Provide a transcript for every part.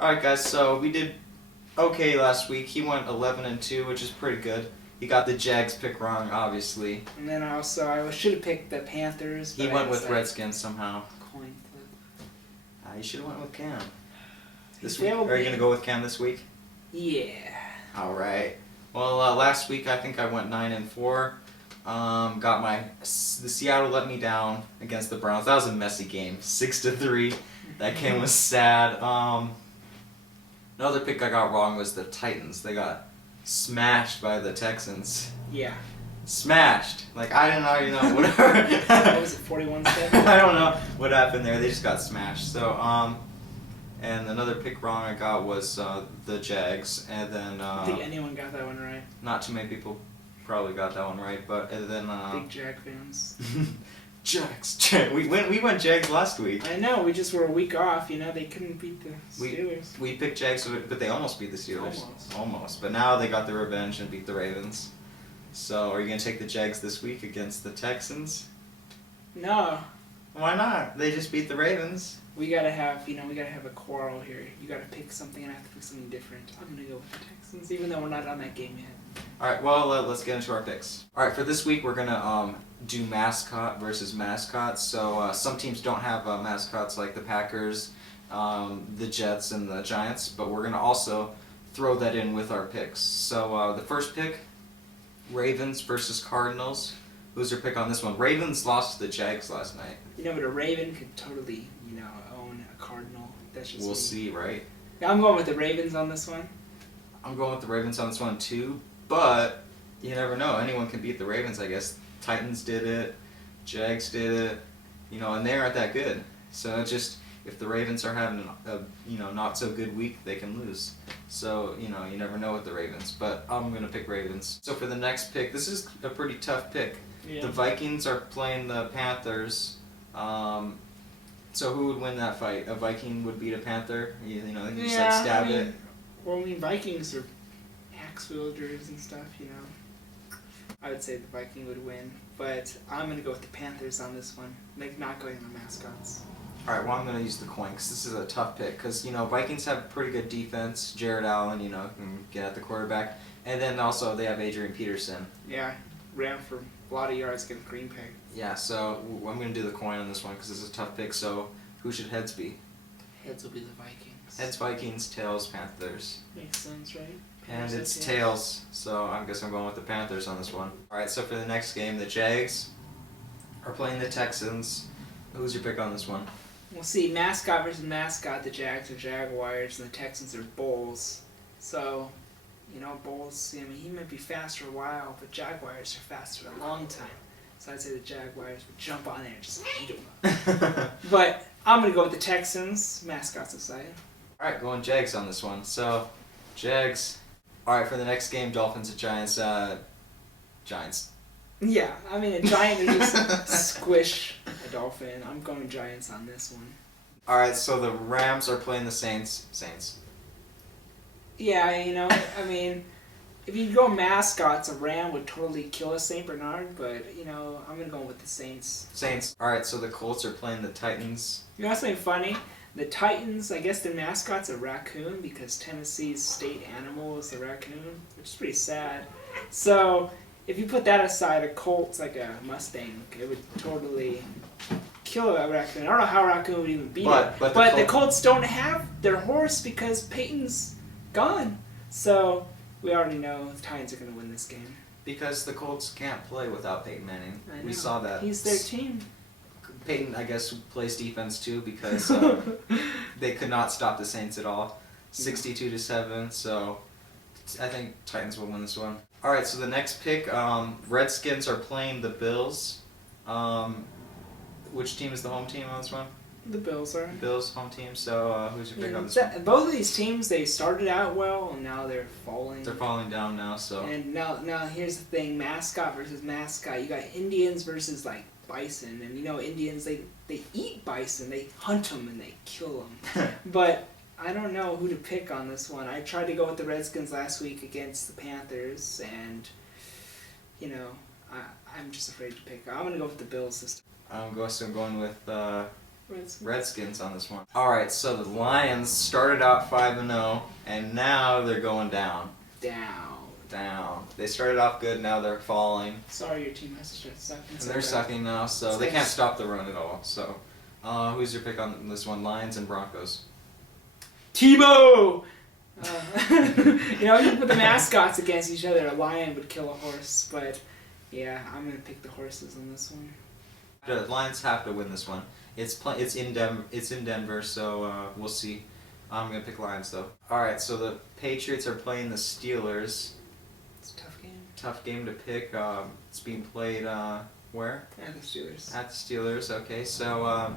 Alright guys, so we did okay last week. He went 11-2, which is pretty good. He got the Jags pick wrong, obviously. And then also, I should have picked the Panthers. He went with Redskins somehow. Coin flip. You should have went with Cam. This Yeah, week? Are you going to go with Cam this week? Yeah. Alright. Well, last week I think I went 9-4. The Seattle let me down against the Browns. That was a messy game. 6-3. That game was sad. Another pick I got wrong was the Titans. They got smashed by the Texans. Yeah. Smashed. Like, I didn't already know. Whatever. What was it, 41-7? I don't know what happened there. They just got smashed. So, and another pick wrong I got was the Jags. And then, I don't think anyone got that one right. not too many people probably got that one right. But, and then, Big Jag fans. Jags. We went Jags last week. I know, we just were a week off, you know, they couldn't beat the Steelers. We picked Jags, but they almost beat the Steelers. Almost. But now they got their revenge and beat the Ravens. So, are you going to take the Jags this week against the Texans? No. Why not? They just beat the Ravens. We gotta have a quarrel here. You gotta pick something, and I have to pick something different. I'm gonna go with the Texans, even though we're not on that game yet. Alright, well, let's get into our picks. Alright, for this week, we're going to do mascot versus mascots. So, some teams don't have mascots like the Packers, the Jets, and the Giants, but we're going to also throw that in with our picks. So, the first pick, Ravens versus Cardinals. Who's your pick on this one? Ravens lost to the Jags last night. You know, but a Raven could totally, own a Cardinal. That's just We'll me. see, right? Yeah, I'm going with the Ravens on this one. I'm going with the Ravens on this one too, but you never know. Anyone can beat the Ravens, I guess. Titans did it, Jags did it, and they aren't that good. So it's just, if the Ravens are having a not so good week, they can lose. So, you never know with the Ravens, but I'm going to pick Ravens. So for the next pick, this is a pretty tough pick. Yeah. The Vikings are playing the Panthers. So who would win that fight? A Viking would beat a Panther? They can just stab it. Well, Vikings are axe wielders and stuff, I would say the Viking would win, but I'm going to go with the Panthers on this one. Not going with mascots. Alright, well I'm going to use the coin because this is a tough pick because, Vikings have pretty good defense. Jared Allen, can get at the quarterback. And then also they have Adrian Peterson. Yeah, ran for a lot of yards against Green Bay. Yeah, so I'm going to do the coin on this one because this is a tough pick. So who should heads be? Heads will be the Vikings. Heads Vikings, tails Panthers. Makes sense, right? And it's tails, so I guess I'm going with the Panthers on this one. Alright, so for the next game, the Jags are playing the Texans. Who's your pick on this one? We'll see, mascot versus mascot. The Jags are Jaguars and the Texans are Bulls. So, Bulls, he might be fast for a while, but Jaguars are fast for a long time. So I'd say the Jaguars would jump on there and just eat them. But I'm going to go with the Texans, mascots aside. Alright, going Jags on this one. So, Jags. Alright, for the next game, Dolphins and Giants. Giants. Yeah, a Giant would just squish a Dolphin. I'm going Giants on this one. Alright, so the Rams are playing the Saints. Yeah, if you go mascots, a Ram would totally kill a St. Bernard, but, I'm going to go with the Saints. Alright, so the Colts are playing the Titans. You know something funny? The Titans, I guess their mascot's a raccoon because Tennessee's state animal is the raccoon, which is pretty sad. So, if you put that aside, a Colt's like a Mustang. It would totally kill a raccoon. I don't know how a raccoon would even beat it. But the Colts don't have their horse because Peyton's gone. So, we already know the Titans are going to win this game. Because the Colts can't play without Peyton Manning. I know. We saw that. He's their team. Peyton, I guess, plays defense too because they could not stop the Saints at all. 62-7, so I think Titans will win this one. Alright, so the next pick, Redskins are playing the Bills. Which team is the home team on this one? The Bills are. Bills, home team, so who's your pick on this one? Both of these teams, they started out well, and now they're falling. They're falling down now, so... And now here's the thing, mascot versus mascot. You got Indians versus, bison, and Indians, they eat bison, they hunt them and they kill them. But I don't know who to pick on this one. I tried to go with the Redskins last week against the Panthers, and I'm just afraid to pick. I'm gonna go with the Bills this time. I'm going with Redskins on this one. All right, so the Lions started out 5-0, and now they're going down. Down. They started off good, now they're falling. Sorry, your team has to start sucking. And they're sucking now, so they can't stop the run at all. So, who's your pick on this one? Lions and Broncos. Tebow! You know, if you put the mascots against each other, a lion would kill a horse. But yeah, I'm gonna pick the horses on this one. The Lions have to win this one. It's in Denver, so we'll see. I'm gonna pick Lions though. All right, so the Patriots are playing the Steelers. It's a tough game. Tough game to pick. It's being played where? At the Steelers. At the Steelers. Okay, so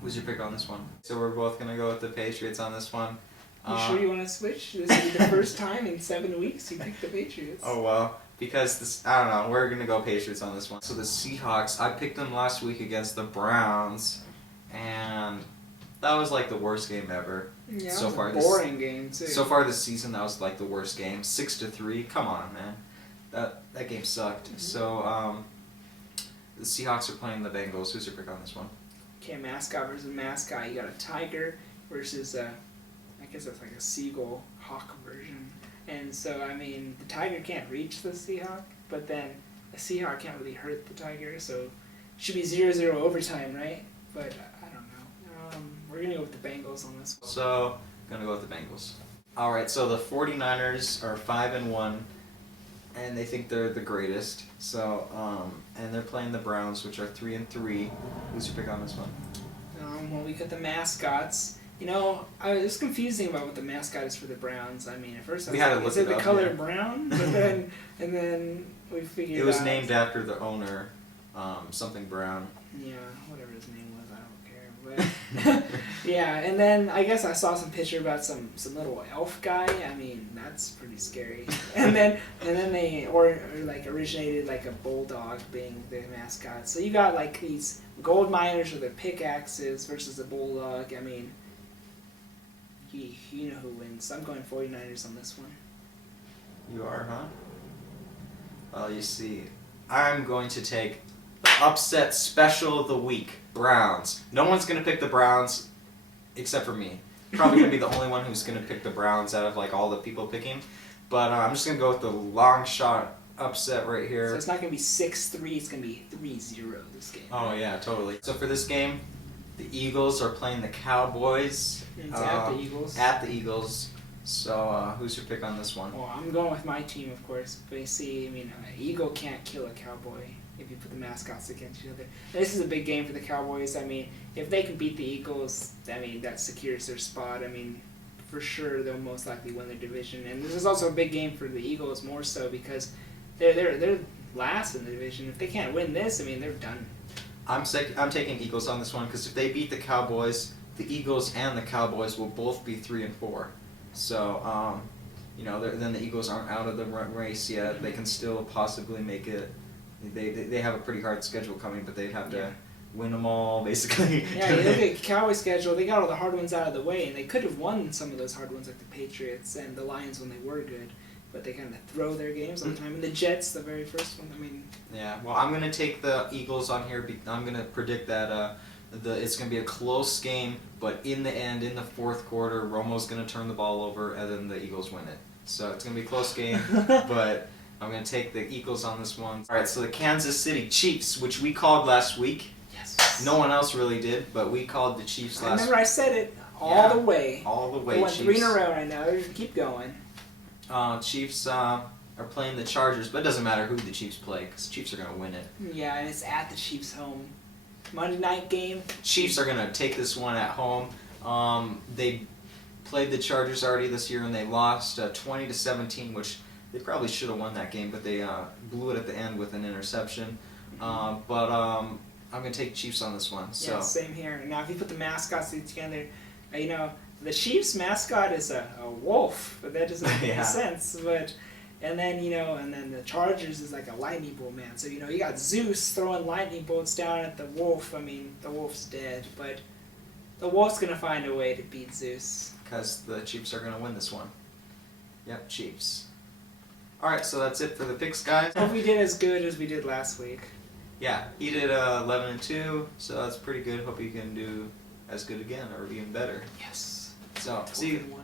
who's your pick on this one? So we're both gonna go with the Patriots on this one. You sure you want to switch? This is the first time in 7 weeks you picked the Patriots. Oh well, because this, I don't know, we're gonna go Patriots on this one. So the Seahawks, I picked them last week against the Browns, and that was like the worst game ever. Yeah, so it far was a boring game too. So far this season, that was like the worst game. 6-3. Come on, man. That game sucked. Mm-hmm. So the Seahawks are playing the Bengals. Who's your pick on this one? Okay, mascot versus mascot. You got a tiger versus I guess that's like a seagull hawk version. And so, I mean, the tiger can't reach the Seahawk, but then the Seahawk can't really hurt the tiger, so it should be 0-0 overtime, right? But I don't know. We're going to go with the Bengals on this one. So, gonna go with the Bengals. Alright, so the 49ers are 5-1, and they think they're the greatest. So, and they're playing the Browns, which are 3-3. Who's your pick on this one? Well, we got the mascots. You know, it was confusing about what the mascot is for the Browns. I mean, at first I was like, is it the color brown? But then, and then we figured it was named after the owner, something Brown. Yeah, whatever his name was, I don't care. But yeah, and then I guess I saw some picture about some little elf guy. I mean, that's pretty scary. And then they or like originated like a bulldog being the mascot. So you got like these gold miners with their pickaxes versus a bulldog. I mean, you know who wins. I'm going 49ers on this one. You are, huh? Well, you see, I'm going to take the upset special of the week, Browns. No one's going to pick the Browns except for me. Probably going to be the only one who's going to pick the Browns out of like all the people picking. But I'm just going to go with the long shot upset right here. So it's not going to be 6-3, it's going to be 3-0 this game. Oh, yeah, totally. So for this game, the Eagles are playing the Cowboys. It's at the Eagles. At the Eagles. So who's your pick on this one? Well, I'm going with my team, of course. But you see, I mean, an eagle can't kill a cowboy if you put the mascots against each other. This is a big game for the Cowboys. I mean, if they can beat the Eagles, I mean, that secures their spot. I mean, for sure they'll most likely win their division. And this is also a big game for the Eagles, more so because they're last in the division. If they can't win this, I mean, they're done. I'm taking Eagles on this one because if they beat the Cowboys, the Eagles and the Cowboys will both be 3-4. So, you know, then the Eagles aren't out of the race yet. They can still possibly make it. They have a pretty hard schedule coming, but they'd have to win them all, basically. Yeah, you look at the Cowboys' schedule, they got all the hard ones out of the way, and they could have won some of those hard ones like the Patriots and the Lions when they were good, but they kind of throw their games all the time. And the Jets, the very first one, I mean... Yeah, well, I'm going to take the Eagles on here. I'm going to predict that it's going to be a close game, but in the end, in the fourth quarter, Romo's going to turn the ball over, and then the Eagles win it. So it's going to be a close game, but I'm going to take the Eagles on this one. All right, so the Kansas City Chiefs, which we called last week. Yes. No one else really did, but we called the Chiefs last week. Remember, I said it all the way. All the way, They won Chiefs. 3 in a row right now. They're just keep going. Chiefs are playing the Chargers, but it doesn't matter who the Chiefs play, because the Chiefs are going to win it. Yeah, and it's at the Chiefs' home. Monday night game. Chiefs are going to take this one at home. They played the Chargers already this year, and they lost 20-17, which they probably should have won that game, but they blew it at the end with an interception. But I'm going to take Chiefs on this one. So. Yeah, same here. Now, if you put the mascots together, you know, the Chiefs' mascot is a wolf, but that doesn't make any sense. And then the Chargers is like a lightning bolt man. So, you know, you got Zeus throwing lightning bolts down at the wolf. I mean, the wolf's dead, but the wolf's going to find a way to beat Zeus. Because the Chiefs are going to win this one. Yep, Chiefs. Alright, so that's it for the picks, guys. Hope we did as good as we did last week. Yeah, he did 11-2, so that's pretty good. Hope you can do as good again or even better. Yes. So see you.